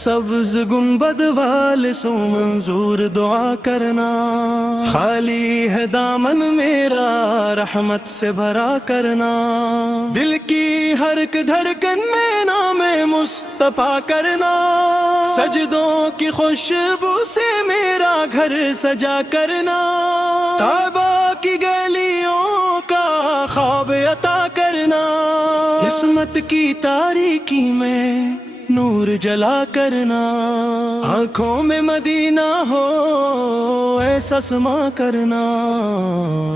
سبز گنبد والے سو منظور دعا کرنا، خالی ہے دامن میرا رحمت سے بھرا کرنا، دل کی ہر ایک دھڑکن میں نام مصطفیٰ کرنا، سجدوں کی خوشبو سے میرا گھر سجا کرنا، طیبہ کی گلیوں کا خواب عطا کرنا، عصمت کی تاریکی میں نور جلا کرنا، آنکھوں میں مدینہ ہو ایسا سما کرنا،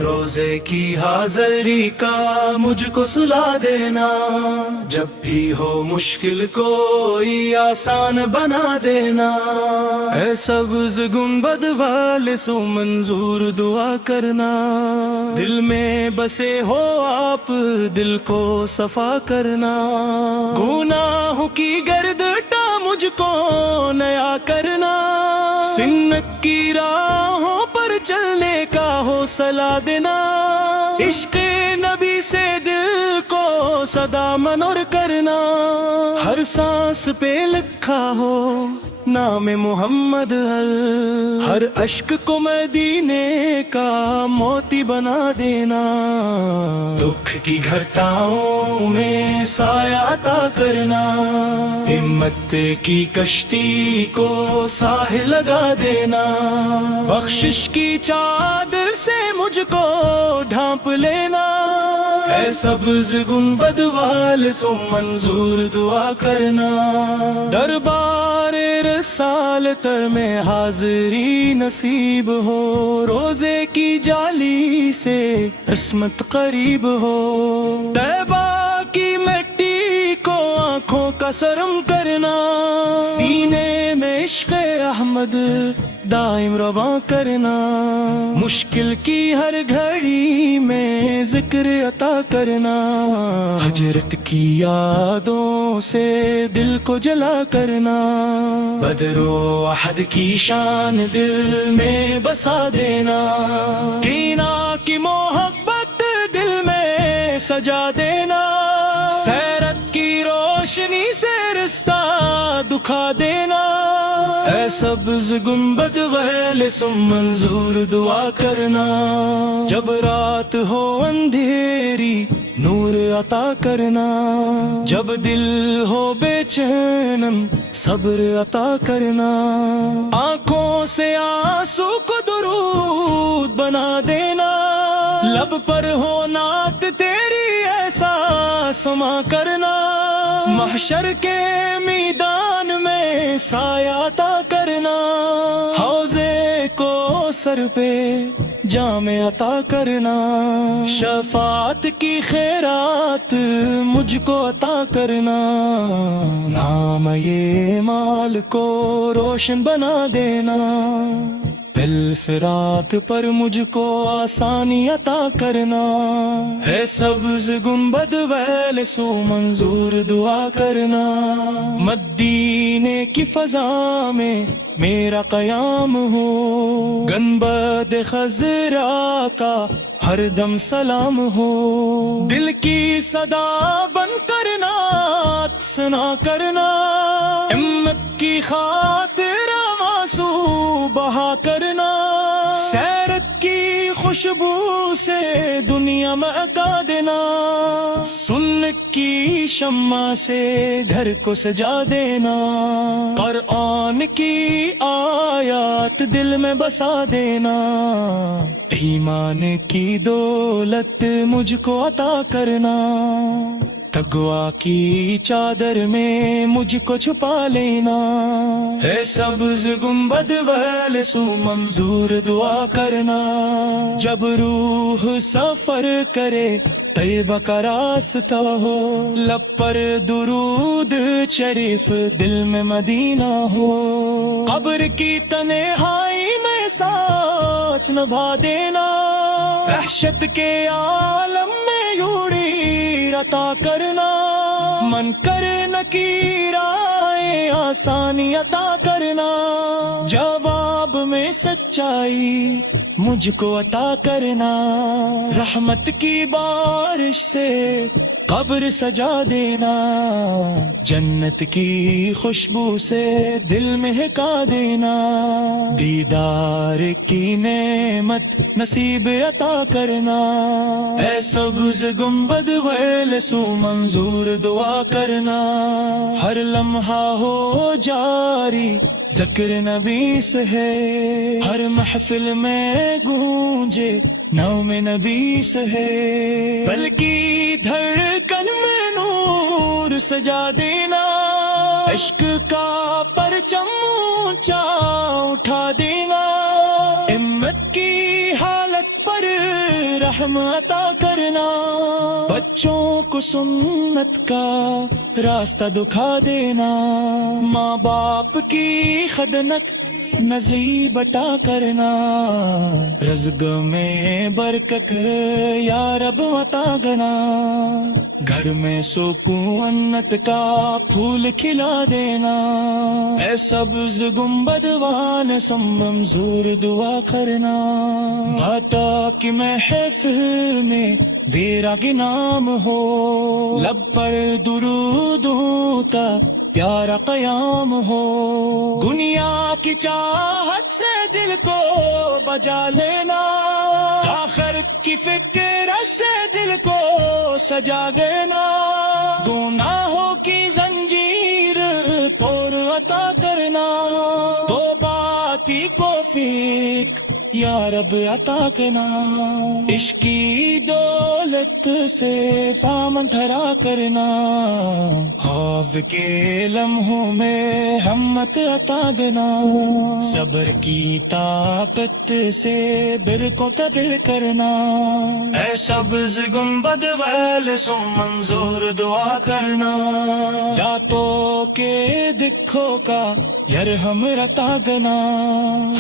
روزے کی حاضری کا مجھ کو سلا دینا، جب بھی ہو مشکل کوئی آسان بنا دینا، اے سبز گنبد والے سو منظور دعا کرنا، دل میں بسے ہو آپ دل کو صفا کرنا، گناہوں کی گردٹا مجھ کو نیا کرنا، سنت کی راہوں پر چلنے کا حوصلہ دینا، عشق نبی سے دل کو سدا منور کرنا، ہر سانس پہ لکھا ہو نام محمد، ہر اشک کو مدینے کا موتی بنا دینا، دکھ کی گھٹاؤں میں سایہ عطا کرنا، ہمت کی کشتی کو ساحل لگا دینا، بخشش کی چادر سے مجھ کو ڈھانپ لینا، اے سبز گنبد والے سو منظور دعا کرنا، دربار رسالت میں حاضری نصیب ہو، روزے کی جالی سے عصمت قریب ہو، طیبہ کی مٹی کو آنکھوں کا سرم کرنا، سینے میں عشق احمد دائم رواں کرنا، مشکل کی ہر گھڑی میں ذکر عطا کرنا، ہجرت کی یادوں سے دل کو جلا کرنا، بدر و احد کی شان دل میں بسا دینا، کینا کی محبت دل میں سجا دینا، سیرت کی روشنی سے رشتہ دکھا دینا، اے سبز گنبد والے سو منظور دعا کرنا، جب رات ہو اندھیری نور عطا کرنا، جب دل ہو بے چین صبر عطا کرنا، آنکھوں سے آنسو کو درود بنا دینا، لب پر ہو نعت تیری ایسا سما کرنا، محشر کے میدان میں سایہ عطا کرنا، حوضے کو سر پہ جام عطا کرنا، شفاعت کی خیرات مجھ کو عطا کرنا، نام یہ مال کو روشن بنا دینا، دل صراط پر مجھ کو آسانی عطا کرنا، اے سبز گنبد والے سو منظور دعا کرنا، مدینے کی فضا میں میرا قیام ہو، گنبد خضرا کا ہر دم سلام ہو، دل کی صدا بن کر نعت سنا کرنا، ہمت کی خاطر آنسو بہا کرنا، سیرت کی خوشبو سے دنیا مہکا دینا، سنت کی شمع سے گھر کو سجا دینا، قرآن کی آیات دل میں بسا دینا، ایمان کی دولت مجھ کو عطا کرنا، تقویٰ کی چادر میں مجھ کو چھپا لینا، اے سبز گنبد والے سو منظور دعا کرنا، جب روح سفر کرے طیبہ کا راستہ ہو، لب پر درود شریف دل میں مدینہ ہو، قبر کی تنہائی میں ساتھ نبھا دینا، وحشت کے عالم میں یوری عطا کرنا، من کر نکیرائے آسانی عطا کرنا، جواب میں سچائی مجھ کو عطا کرنا، رحمت کی بارش سے قبر سجا دینا، جنت کی خوشبو سے دل مہکا دینا، دیدار کی نعمت نصیب عطا کرنا، اے سبز گنبد ویل سو منظور دعا کرنا، ہر لمحہ ہو جاری ذکر نبی سے ہے، ہر محفل میں گونجے نام نبی سے ہے، بلکہ دھڑکن میں نور سجا دینا، عشق کا پرچم اونچا اٹھا دینا، ہمت کی حالت پر رحم عطا کرنا، بچوں کو سنت کا راستہ دکھا دینا، ماں باپ کی خدمت نصیب عطا کرنا، رزق میں برکت یا رب عطا کرنا، گھر میں سکونت کا پھول کھلا دینا، اے سبز گنبد والے سم منظور دعا کرنا، داتا کی محفل میں بیرا نام ہو، لب پر درودوں کا پیارا قیام ہو، دنیا کی چاہت سے دل کو بجا لینا، آخر کی فکر سے دل کو سجا دینا، گناہوں کی زنجیر پور عطا کرنا، تو باتی کو فیک یا رب عطا کرنا، عشق کی دولت سے سامان دھرا کرنا، خوف کے لمحوں میں ہمت عطا دینا، صبر کی طاقت سے دل کو تبدیل کرنا، اے سبز گنبد ویل سو منظور دعا کرنا، جاتوں کے دکھوں کا یرحم عطا دینا،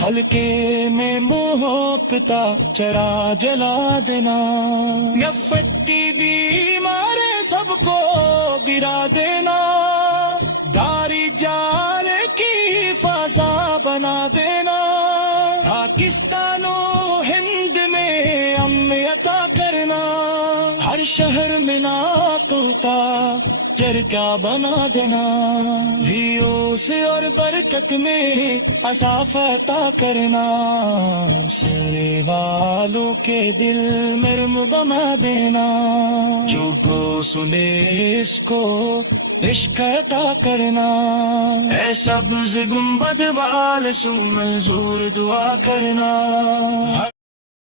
حلقے میں محبتا چرا جلا دینا، نفٹی بیمارے سب کو گرا دینا، داری جال کی فضا بنا دینا، پاکستان و ہند میں امن عطا کرنا، ہر شہر میں ناطوتا چرکا بنا دینا، ریو سے اور برکت میں اصاف عطا کرنا، سلے والوں کے دل مرم بنا دینا، جو کو سنے اس کو عشق عطا کرنا، اے سبز گنبد وال سو منظور دعا کرنا۔